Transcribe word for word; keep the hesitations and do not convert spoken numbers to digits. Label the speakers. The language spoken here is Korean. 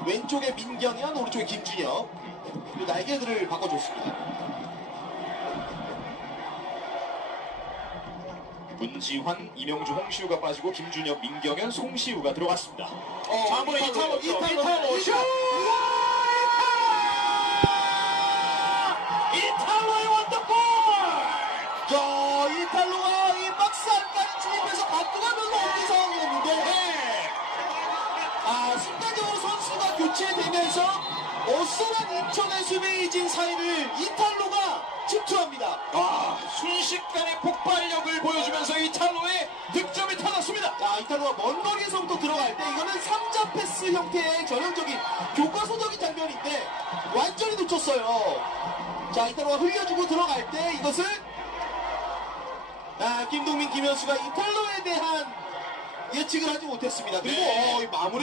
Speaker 1: 왼쪽에 민경현, 오른쪽에 김준혁. 그리고 날개들을 바꿔줬습니다.
Speaker 2: 문지환, 이명주, 홍시우가 빠지고 김준혁, 민경현, 송시우가 들어갔습니다.
Speaker 1: 어,
Speaker 2: 자, 한번에 이탈로,
Speaker 1: 이탈로,
Speaker 2: 이탈로, 슛! 이탈로의 원더골!
Speaker 1: 자, 이탈로가 이 박스 안까지 진입해서 각도가 별로 없는 상황이었는데,
Speaker 2: 네.
Speaker 1: 아, 순간적으로 선수가 교체되면서 어썸한 인천의 수비진 사이를 이탈로가 침투합니다.
Speaker 2: 아, 순식간에 폭발력을 보여주면서 이탈로의 득점이 터졌습니다.
Speaker 1: 자, 이탈로가 먼 거리에서부터 들어갈 때 이거는 삼자 패스 형태의 전형적인 교과서적인 장면인데 완전히 놓쳤어요. 자, 이탈로가 흘려주고 들어갈 때 이것을 아, 김동민, 김현수가 이탈로에 대한 예측을 하지 못했습니다. 그리고
Speaker 2: 네.
Speaker 1: 어, 이 마무리